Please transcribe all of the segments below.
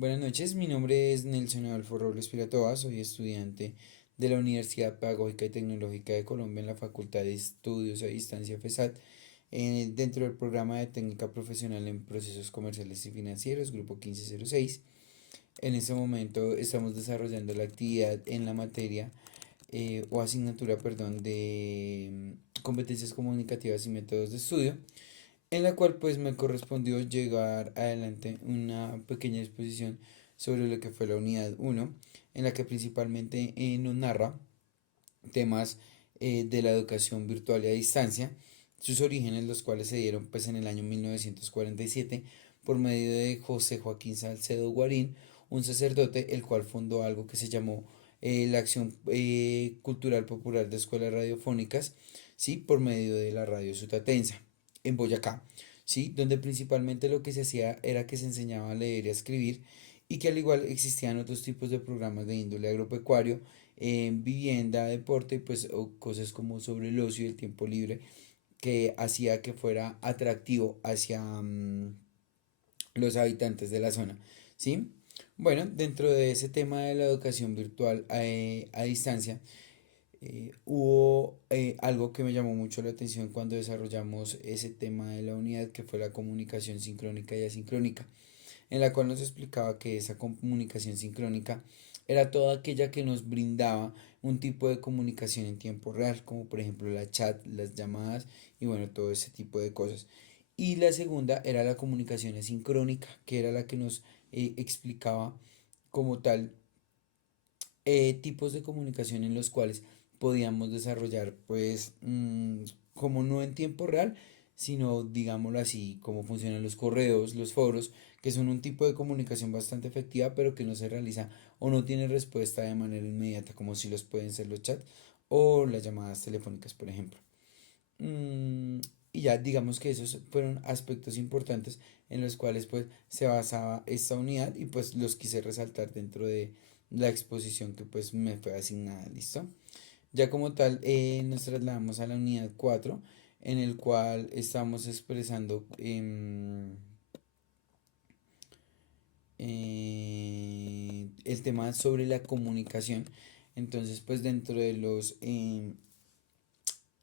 Buenas noches, mi nombre es Nelson Adolfo Robles Piratoa, soy estudiante de la Universidad Pedagógica y Tecnológica de Colombia en la Facultad de Estudios a Distancia FESAT, dentro del programa de Técnica Profesional en Procesos Comerciales y Financieros, Grupo 1506. En este momento estamos desarrollando la actividad en la materia o asignatura, perdón, de competencias comunicativas y métodos de estudio, en la cual pues me correspondió llegar adelante una pequeña exposición sobre lo que fue la unidad uno, en la que principalmente nos narra temas de la educación virtual y a distancia, sus orígenes, los cuales se dieron pues en el año 1947 por medio de José Joaquín Salcedo Guarín, un sacerdote el cual fundó algo que se llamó la Acción Cultural Popular de Escuelas Radiofónicas, ¿sí? Por medio de la radio sutatensa en Boyacá, ¿sí? Donde principalmente lo que se hacía era que se enseñaba a leer y a escribir, y que al igual existían otros tipos de programas de índole agropecuario, vivienda, deporte, pues o cosas como sobre el ocio y el tiempo libre, que hacía que fuera atractivo hacia los habitantes de la zona, ¿sí? Bueno, dentro de ese tema de la educación virtual a distancia, hubo algo que me llamó mucho la atención cuando desarrollamos ese tema de la unidad, que fue la comunicación sincrónica y asincrónica, en la cual nos explicaba que esa comunicación sincrónica era toda aquella que nos brindaba un tipo de comunicación en tiempo real, como por ejemplo la chat, las llamadas y bueno, todo ese tipo de cosas. Y la segunda era la comunicación asincrónica, que era la que nos explicaba como tal tipos de comunicación en los cuales podíamos desarrollar, pues, como no en tiempo real, sino, digámoslo así, cómo funcionan los correos, los foros, que son un tipo de comunicación bastante efectiva, pero que no se realiza o no tiene respuesta de manera inmediata, como si los pueden ser los chats o las llamadas telefónicas, por ejemplo. Mm, y ya digamos que esos fueron aspectos importantes en los cuales pues se basaba esta unidad y pues los quise resaltar dentro de la exposición que pues me fue asignada, ¿listo? Ya como tal nos trasladamos a la unidad 4, en el cual estamos expresando el tema sobre la comunicación. Entonces pues dentro de los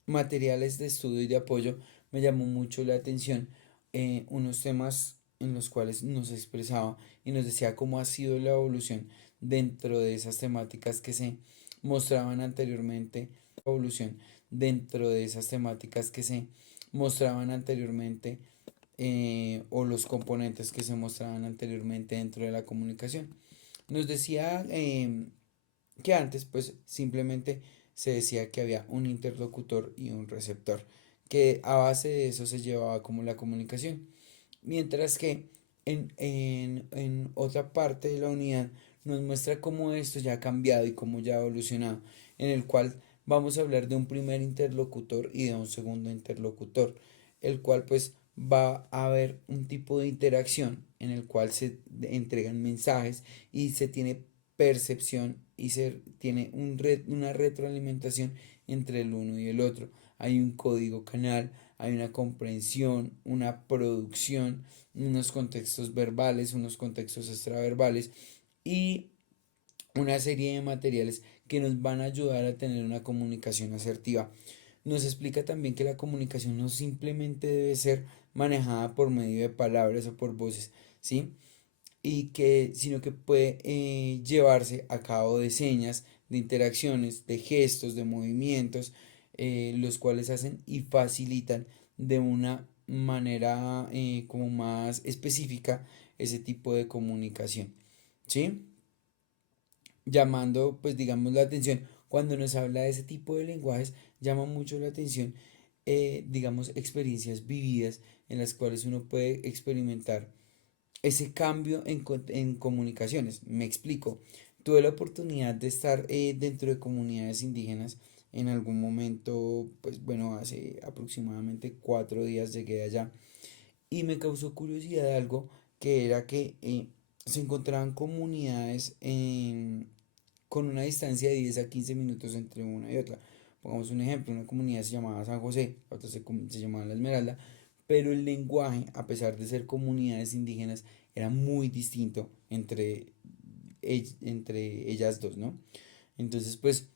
materiales de estudio y de apoyo, me llamó mucho la atención unos temas en los cuales nos expresaba y nos decía cómo ha sido la evolución dentro de esas temáticas que se mostraban anteriormente, evolución dentro de esas temáticas que se mostraban anteriormente, o los componentes que se mostraban anteriormente dentro de la comunicación. Nos decía que antes pues simplemente se decía que había un interlocutor y un receptor, que a base de eso se llevaba como la comunicación. Mientras que en otra parte de la unidad nos muestra cómo esto ya ha cambiado y cómo ya ha evolucionado, en el cual vamos a hablar de un primer interlocutor y de un segundo interlocutor, el cual pues va a haber un tipo de interacción en el cual se entregan mensajes y se tiene percepción y se tiene una retroalimentación entre el uno y el otro. Hay un código canal, hay una comprensión, una producción, unos contextos verbales, unos contextos extraverbales y una serie de materiales que nos van a ayudar a tener una comunicación asertiva. Nos explica también que la comunicación no simplemente debe ser manejada por medio de palabras o por voces, ¿sí? Y que, sino que puede llevarse a cabo de señas, de interacciones, de gestos, de movimientos, los cuales hacen y facilitan de una manera como más específica ese tipo de comunicación, ¿sí? Llamando pues digamos la atención cuando nos habla de ese tipo de lenguajes, llama mucho la atención digamos experiencias vividas en las cuales uno puede experimentar ese cambio en comunicaciones. Me explico. Tuve la oportunidad de estar dentro de comunidades indígenas en algún momento, pues bueno, hace aproximadamente 4 días llegué allá y me causó curiosidad algo que era que se encontraban comunidades con una distancia de 10 a 15 minutos entre una y otra. Pongamos un ejemplo, una comunidad se llamaba San José, otra se llamaba La Esmeralda, pero el lenguaje, a pesar de ser comunidades indígenas, era muy distinto entre ellas dos, ¿no? Entonces, pues,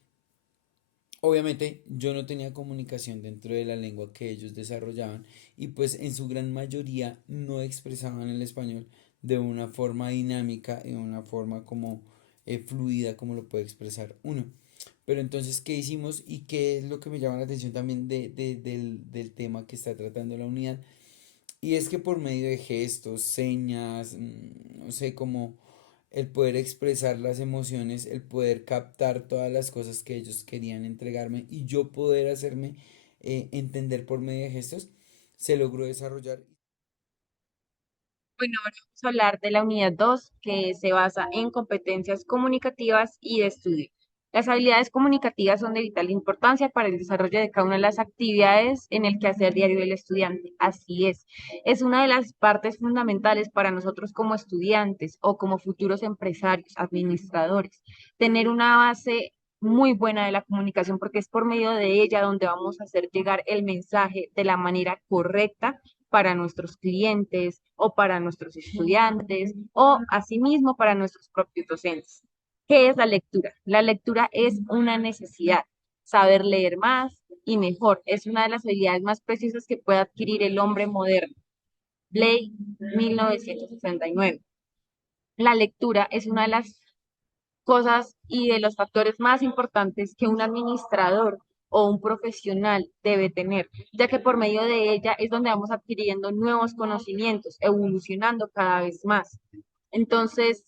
obviamente yo no tenía comunicación dentro de la lengua que ellos desarrollaban y pues en su gran mayoría no expresaban el español de una forma dinámica y de una forma como fluida como lo puede expresar uno. Pero entonces, ¿qué hicimos y qué es lo que me llama la atención también del tema que está tratando la unidad? Y es que por medio de gestos, señas, no sé, como el poder expresar las emociones, el poder captar todas las cosas que ellos querían entregarme y yo poder hacerme entender por medio de gestos, se logró desarrollar. Bueno, ahora vamos a hablar de la unidad 2, que se basa en competencias comunicativas y de estudio. Las habilidades comunicativas son de vital importancia para el desarrollo de cada una de las actividades en el quehacer diario del estudiante. Así es una de las partes fundamentales para nosotros como estudiantes o como futuros empresarios, administradores, tener una base muy buena de la comunicación porque es por medio de ella donde vamos a hacer llegar el mensaje de la manera correcta para nuestros clientes o para nuestros estudiantes o asimismo para nuestros propios docentes. ¿Qué es la lectura? La lectura es una necesidad. Saber leer más y mejor es una de las habilidades más preciosas que puede adquirir el hombre moderno. Blake, 1969. La lectura es una de las cosas y de los factores más importantes que un administrador o un profesional debe tener, ya que por medio de ella es donde vamos adquiriendo nuevos conocimientos, evolucionando cada vez más. Entonces,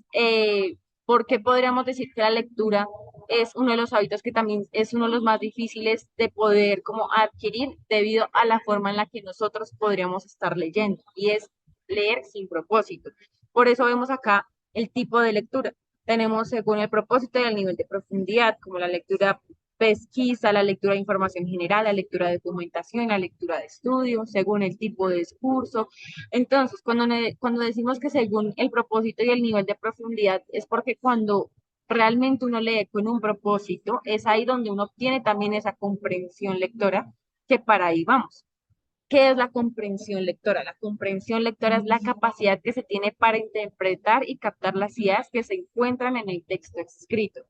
¿por qué podríamos decir que la lectura es uno de los hábitos que también es uno de los más difíciles de poder como adquirir debido a la forma en la que nosotros podríamos estar leyendo? Y es leer sin propósito. Por eso vemos acá el tipo de lectura. Tenemos según el propósito y el nivel de profundidad, como la lectura pesquisa, la lectura de información general, la lectura de documentación, la lectura de estudio, según el tipo de discurso. Entonces, cuando decimos que según el propósito y el nivel de profundidad, es porque cuando realmente uno lee con un propósito, es ahí donde uno obtiene también esa comprensión lectora, que para ahí vamos. ¿Qué es la comprensión lectora? La comprensión lectora es la capacidad que se tiene para interpretar y captar las ideas que se encuentran en el texto escrito.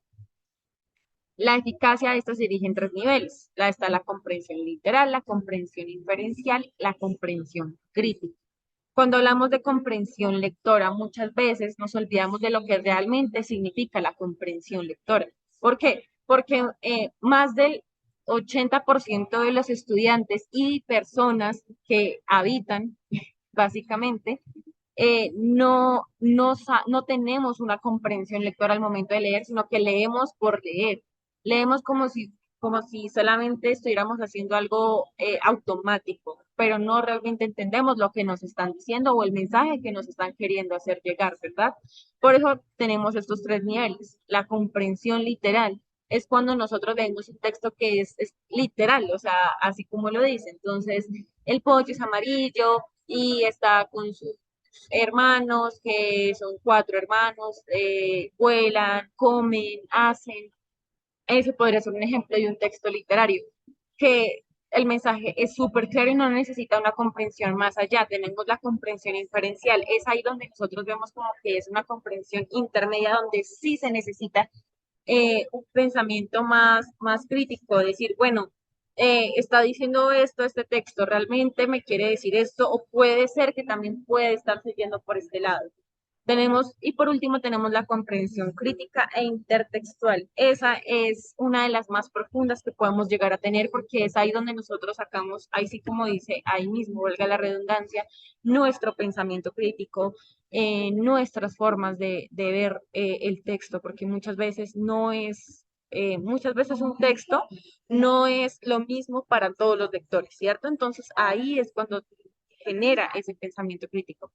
La eficacia de esto se dirige en tres niveles. Está la comprensión literal, la comprensión inferencial, la comprensión crítica. Cuando hablamos de comprensión lectora, muchas veces nos olvidamos de lo que realmente significa la comprensión lectora. ¿Por qué? Porque más del 80% de los estudiantes y personas que habitan, básicamente, no tenemos una comprensión lectora al momento de leer, sino que leemos por leer. Leemos como si solamente estuviéramos haciendo algo automático, pero no realmente entendemos lo que nos están diciendo o el mensaje que nos están queriendo hacer llegar, ¿verdad? Por eso tenemos estos tres niveles. La comprensión literal es cuando nosotros leemos un texto que es literal, o sea, así como lo dice. Entonces, el pollo es amarillo y está con sus hermanos, que son cuatro hermanos, vuelan, comen, hacen. Ese podría ser un ejemplo de un texto literario, que el mensaje es súper claro y no necesita una comprensión más allá. Tenemos la comprensión inferencial. Es ahí donde nosotros vemos como que es una comprensión intermedia, donde sí se necesita un pensamiento más crítico, decir, bueno, está diciendo esto, este texto, realmente me quiere decir esto, o puede ser que también puede estar siguiendo por este lado. Y por último, tenemos la comprensión crítica e intertextual. Esa es una de las más profundas que podemos llegar a tener porque es ahí donde nosotros sacamos, ahí sí como dice, ahí mismo, valga la redundancia, nuestro pensamiento crítico, nuestras formas de ver el texto, porque muchas veces un texto no es lo mismo para todos los lectores, ¿cierto? Entonces ahí es cuando genera ese pensamiento crítico.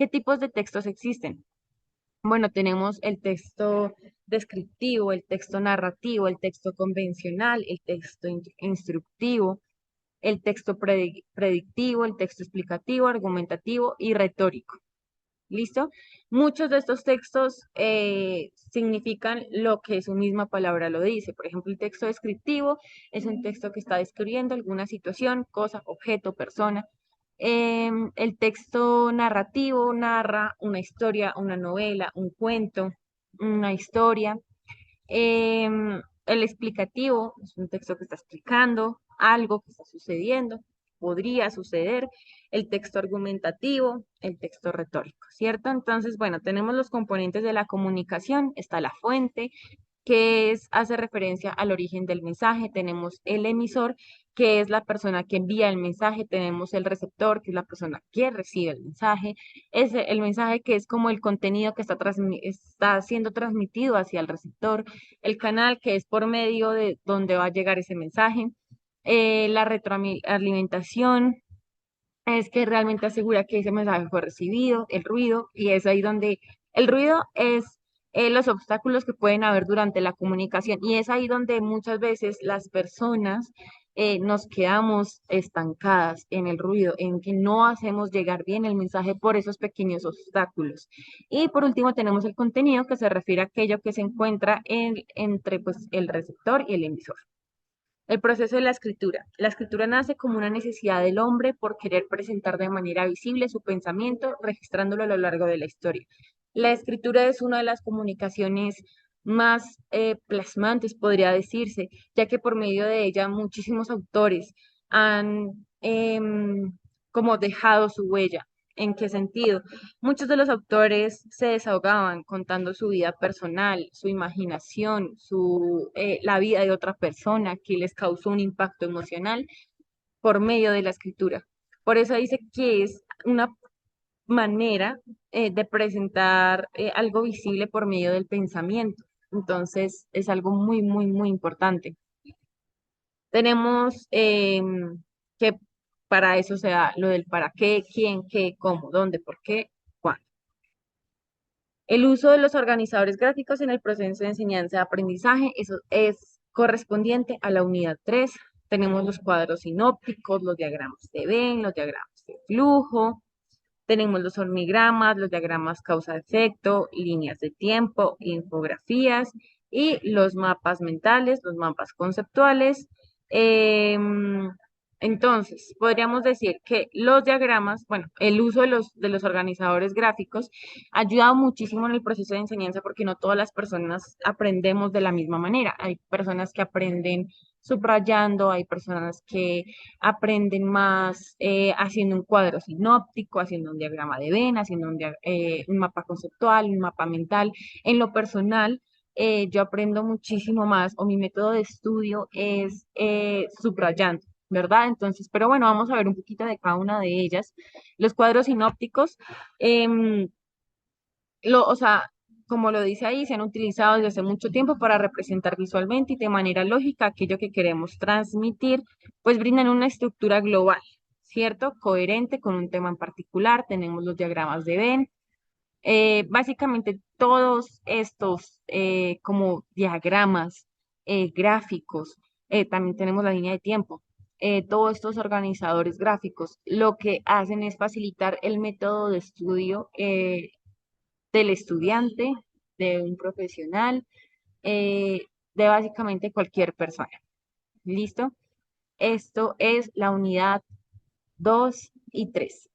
¿Qué tipos de textos existen? Bueno, tenemos el texto descriptivo, el texto narrativo, el texto convencional, el texto instructivo, el texto predictivo, el texto explicativo, argumentativo y retórico. ¿Listo? Muchos de estos textos significan lo que su misma palabra lo dice. Por ejemplo, el texto descriptivo es un texto que está describiendo alguna situación, cosa, objeto, persona. El texto narrativo narra una historia, una novela, un cuento, una historia. El explicativo es un texto que está explicando algo que está sucediendo, podría suceder. El texto argumentativo, el texto retórico, ¿cierto? Entonces, bueno, tenemos los componentes de la comunicación, está la fuente, hace referencia al origen del mensaje, tenemos el emisor, que es la persona que envía el mensaje, tenemos el receptor, que es la persona que recibe el mensaje, es el mensaje que es como el contenido que está siendo transmitido hacia el receptor, el canal que es por medio de donde va a llegar ese mensaje, la retroalimentación es que realmente asegura que ese mensaje fue recibido, el ruido, y es ahí donde el ruido es los obstáculos que pueden haber durante la comunicación, y es ahí donde muchas veces las personas nos quedamos estancadas en el ruido, en que no hacemos llegar bien el mensaje por esos pequeños obstáculos. Y por último tenemos el contenido que se refiere a aquello que se encuentra entre pues, el receptor y el emisor. El proceso de la escritura. La escritura nace como una necesidad del hombre por querer presentar de manera visible su pensamiento, registrándolo a lo largo de la historia. La escritura es una de las comunicaciones más plasmantes, podría decirse, ya que por medio de ella muchísimos autores han como dejado su huella. ¿En qué sentido? Muchos de los autores se desahogaban contando su vida personal, su imaginación, la vida de otra persona que les causó un impacto emocional por medio de la escritura. Por eso dice que es una manera de presentar algo visible por medio del pensamiento. Entonces es algo muy, muy, muy importante. Tenemos que para eso se da lo del para qué, quién, qué, cómo, dónde, por qué, cuándo. El uso de los organizadores gráficos en el proceso de enseñanza-aprendizaje, eso es correspondiente a la unidad 3. Tenemos los cuadros sinópticos, los diagramas de Venn, los diagramas de flujo, tenemos los hormigramas, los diagramas causa-efecto, líneas de tiempo, infografías y los mapas mentales, los mapas conceptuales. Em, entonces, podríamos decir que los diagramas, bueno, el uso de los organizadores gráficos ha ayudado muchísimo en el proceso de enseñanza porque no todas las personas aprendemos de la misma manera. Hay personas que aprenden subrayando, hay personas que aprenden más haciendo un cuadro sinóptico, haciendo un diagrama de Venn, haciendo un mapa conceptual, un mapa mental. En lo personal, yo aprendo muchísimo más o mi método de estudio es subrayando. ¿Verdad? Entonces, pero bueno, vamos a ver un poquito de cada una de ellas. Los cuadros sinópticos, em, o sea, como lo dice ahí, se han utilizado desde hace mucho tiempo para representar visualmente y de manera lógica aquello que queremos transmitir, pues brindan una estructura global, ¿cierto? Coherente con un tema en particular. Tenemos los diagramas de Venn. Básicamente todos estos como diagramas, gráficos, también tenemos la línea de tiempo. Todos estos organizadores gráficos lo que hacen es facilitar el método de estudio del estudiante, de un profesional, eh, de básicamente cualquier persona. ¿Listo? Esto es la unidad 2 y 3.